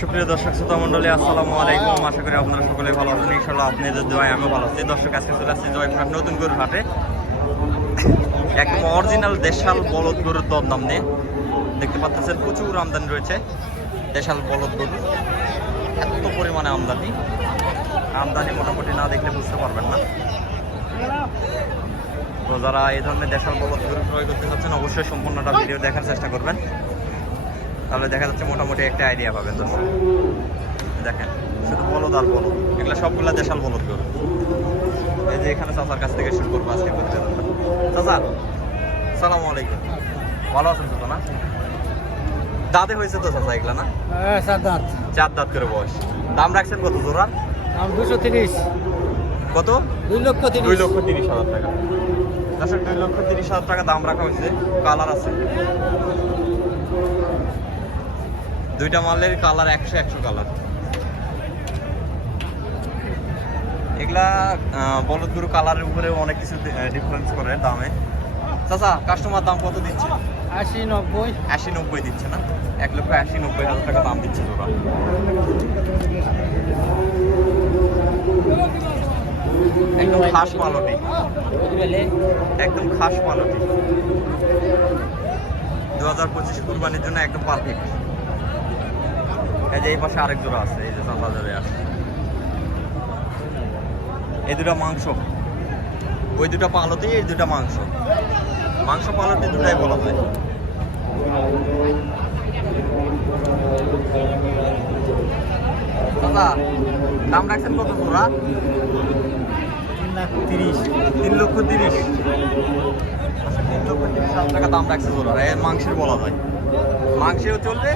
সুপ্রিয় দর্শক শ্রোতা মন্ডলী, আসসালামু আলাইকুম। আশা করি আপনারা সকলে ভালো আছেন। ইনশাআল্লাহ আপনাদের দোয়ায় আমি ভালো আছি। দর্শক, আজকে চলে আসছি জয়পুরহাট নতুন গরুর হাটে। একদম অরিজিনাল দেশাল বলদ গরুর দরদাম নিয়ে দেখতে পাচ্ছেন প্রচুর আমদানি রয়েছে। দেশাল বলদ গরু এত পরিমাণে আমদানি মোটামুটি না দেখলে বুঝতে পারবেন না। তো যারা এই ধরনের দেশাল বলদ গরু ক্রয় করতে চাচ্ছেন অবশ্যই সম্পূর্ণটা ভিডিও দেখার চেষ্টা করবেন, তাহলে দেখা যাচ্ছে মোটামুটি একটা আইডিয়া পাবেন। দর্শক দেখেন, শুধু বলদ আর বলদ, এগুলো সবগুলা দেশাল বলদ গরু। এই যে এখানে চাচার কাছ থেকে শুরু করবো আজকে প্রতিবেদনটা। চাচা সালামু আলাইকুম, ভালো আছেন চাচা? না দাঁতে হয়েছে তো চাচা এগুলা? না চার দাঁত করে বয়স। দাম রাখছেন কত জোড়ার? দাম 230। কত? 2,30,000 টাকা। দর্শক, 2,30,000 টাকা দাম রাখা হয়েছে। কালার আছে দুইটা মালের, কালার 100 কালার। এগুলা বলদ গরু কালারের উপরে অনেক কিছু ডিফারেন্স করে দামে। চাচা, কাস্টমার দাম কত দিচ্ছে? 80-90 দিচ্ছে না? 1,80,90,000 টাকা দাম দিচ্ছে জোড়া। একদম খাস পালটি, একদম খাস পালটি। 2025 কুরবানির জন্য একদম পারফেক্ট। এই যে এই পাশে আরেক জোড়া আছে, এই যে চাচা জোড়ে আছে। এই দুটা মাংস, ওই দুটা পালতি, এই দুটা মাংস। মাংস পালতি দুটাই বলা যায়। দাদা দাম রাখছেন কত জোড়া? 3,30,000 টাকা দাম রাখছে জোড়া। মাংসের বলা যায়, মাংসেও চলবে,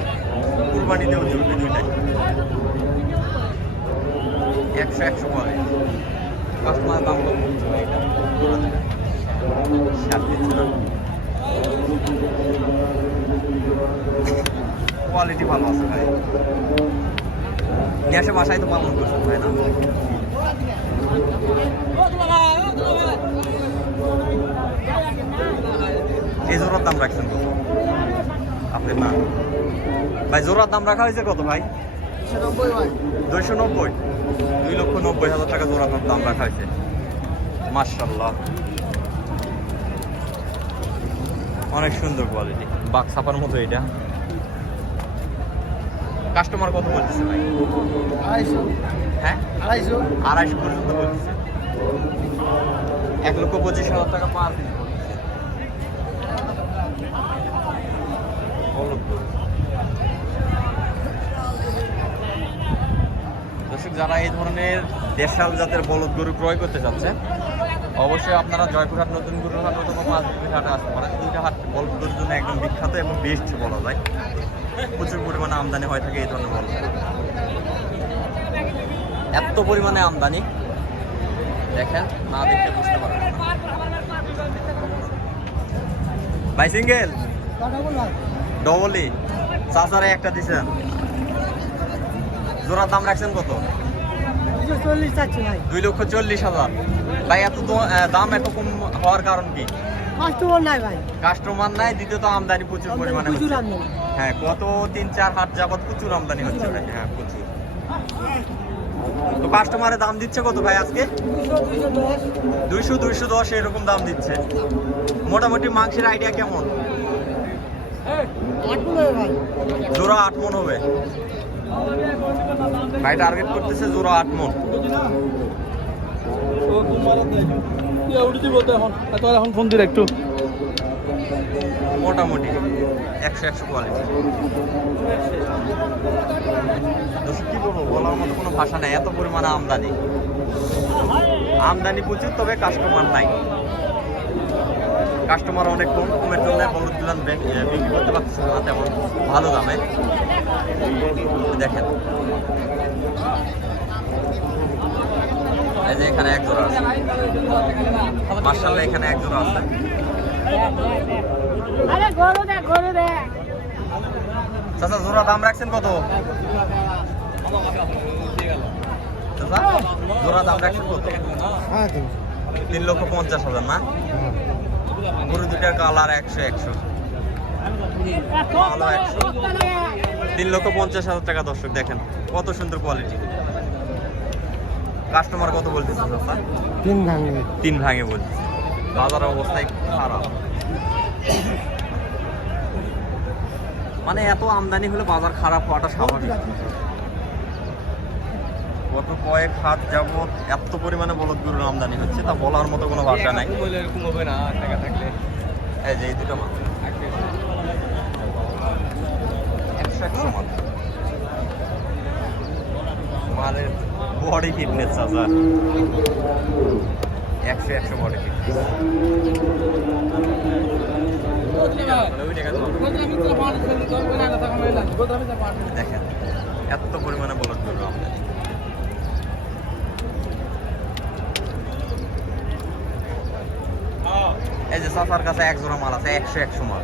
কুরবানিতেও চলবে, দুইটাই 100 পরে। কাস্টমার দাম কত বলছে ভাই? এটা 60 দিচ্ছে না? কোয়ালিটি ভালো আছে ভাই। নিয়ে আসে বাসায় তো পালন করছেন ভাই? না এই জোড়ার দাম রাখছেন কত আপনি? না ভাই, জোড়ার দাম রাখা হয়েছে কত ভাই? 290। 2,90,000 টাকা জোড়ার দাম রাখা হয়েছে। মাশাআল্লাহ, অনেক সুন্দর কোয়ালিটি, বাঘ ছাপার মতো এটা। কাস্টমার কত বলতেছে ভাই? 250। হ্যাঁ, 250 পর্যন্ত বলতেছে। 1,25,000 টাকা পার দিন। দর্শক, যারা এই ধরনের দেশাল জাতের বলদ গরু ক্রয় করতে চাচ্ছে অবশ্যই আপনারা জয়পুরহাট নতুন গরুর হাট অথবা মাছবির হাটে আসতে পারেন। দুইটা হাট বলদ গরুর জন্য একদম বিখ্যাত এবং বেস্ট বলা যায়। প্রচুর পরিমাণে আমদানি হয়ে থাকে এই ধরনের বলদ। এত পরিমাণে আমদানি দেখেন, না দেখলে বুঝতে পারবেন। ভাই সিঙ্গেল ডবলই চাচারে একটা দিচ্ছেন, জোড়ার দাম রাখছেন কত? 2,40,000। ভাই, এত দাম এত কম হওয়ার কারণ কি? কাস্টমার নাই, দ্বিতীয়ত আমদানি প্রচুর পরিমাণে হচ্ছে। হ্যাঁ, গত 3-4 হাট যাবত প্রচুর আমদানি হচ্ছে ভাই। হ্যাঁ, প্রচুর। তো কাস্টমারে দাম দিচ্ছে কত ভাই আজকে? 200-210 এরকম দাম দিচ্ছে। মোটামুটি মাংসের আইডিয়া কেমন? জোড়া 8 মণ হবে ভাই, টার্গেট করতেছে জোড়া 8 মণ। এখন ফোন দিলে একটু মোটামুটি 100 কোয়ালিটি। কি বলবো, বলার মতো কোনো ভাষা নেই। এত পরিমাণে আমদানি প্রচুর, তবে কাস্টমার নাই। কাস্টমার অনেক কমের জন্য বলদ দিলাম বিক্রি করতে পারছে না তেমন ভালো দামে। দেখেন, এই যে এখানে এক জোড়া আছে। মাশাআল্লাহ, এখানে এক জোড়া আছে। চাচা, জোড়া দাম রাখছেন কত? চাচা, জোড়া দাম রাখছেন কত? 3,50,000 না? গরু দুটার কালার 100 ভালো 100। 3,50,000 টাকা। দর্শক দেখেন কত সুন্দর কোয়ালিটি। কাস্টমার কত বলতেছে চাচা? 3 ভাঙে। 3 ভাঙে বলতেছে। বাজারের অবস্থায় খারাপ, মানে এত আমদানি হলে বাজার খারাপ হওয়াটা স্বাভাবিক। গত কয়েক হাত যাবত এত পরিমাণে বলদ গরুর আমদানি হচ্ছে, তা বলার মতো কোনো ভাষা নাই। এরকম হবে না টাকা থাকলে। এই যে এই দুটো মাল 100 মাল, মালের বডি ফিটনেস চাচা 100 বডি ফিটনেস। দেখেন এত পরিমাণে বলদ গরুর আমদানি। এই যে চাচার কাছে 1 জোড়া মাল আছে, 100 মাল।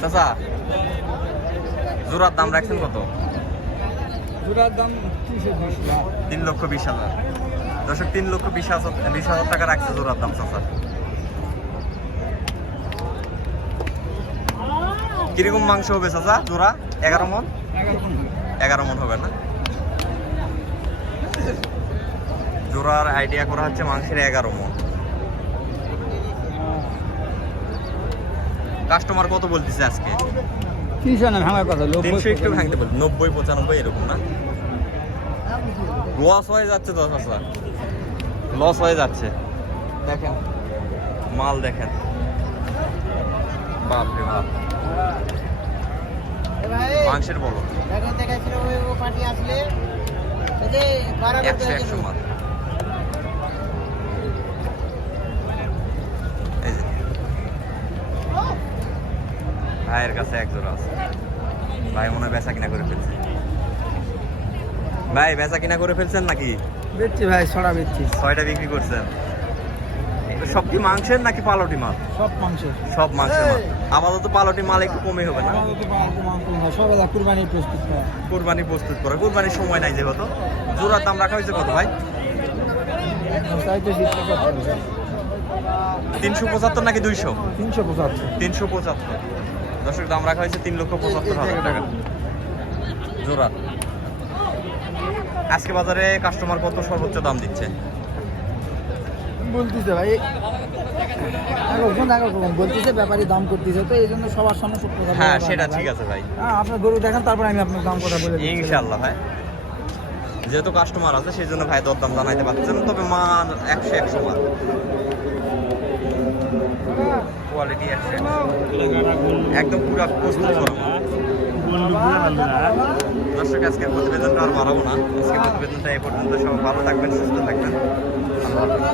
চাচা জোড়ার দাম রাখছেন কত? জোড়ার দাম 3,20,000। দর্শক 3,20,000 টাকা রাখছে জোড়ার দাম চাচা। কিরকম মাংস হবে চাচা জোড়া? 11 মন? 11 মন হবে না? জোড়ার আইডিয়া করা হচ্ছে মাংসের 11 মন। কাস্টমার কত বলতেছে আজকে? 300 না ভাঙার কথা। 300 একটু ভাঙতে বল, 90-95 এরকম না? লস হয়ে যাচ্ছে তো চাচা, লস হয়ে যাচ্ছে। দেখেন মাল দেখেন, বাপ রে বাপ, মাংসের বলো 100 মাল। এই যে ভাইয়ের কাছে 1 জোড়া আছে। ভাই মনে হয় বেচা কিনা করে ফেলছে। ভাই বেচা কিনা করে ফেলছেন নাকি? বেচছি ভাই, ছড়া বেচছি। 6টা বিক্রি করছেন। সব কি মাংসের নাকি পালটি মাল? সব মাংসের। সব মাংসের মাল। আপাতত পালটি মাল একটু কমে হবে না? সবাই কুরবানি প্রস্তুত করা। কুরবানি প্রস্তুত করা, কুরবানির সময় নাই যেহেতু। জোড়ার দাম রাখা হয়েছে কত ভাই? 375 নাকি 200? 375। 375। দর্শক দাম রাখা হয়েছে 3,75,000 টাকা জোড়া। আজকে বাজারে কাস্টমার কত সর্বোচ্চ দাম দিচ্ছে? বলতেছে ভাই বলতেছে, ব্যাপারী দাম করতেছে, তো এই জন্য সবার সামনে সত্য কথা। হ্যাঁ সেটা ঠিক আছে ভাই। হ্যাঁ আপনার গরু দেখেন, তারপর আমি আপনার দাম কথা বলে দিচ্ছি। ইনশাআল্লাহ ভাই, যেহেতু কাস্টমার আছে সেই জন্য ভাই দরদাম জানাইতে পারছেন। তবে মাল 100 মাল, কোয়ালিটি 100 একদম পুরো প্রস্তুত করা মাল। দর্শক আজকের প্রতিবেদনটা আর বাড়াবো না, আজকের প্রতিবেদনটা এই পর্যন্ত। সবাই ভালো থাকবেন, সুস্থ থাকবেন, আল্লাহ হাফেজ।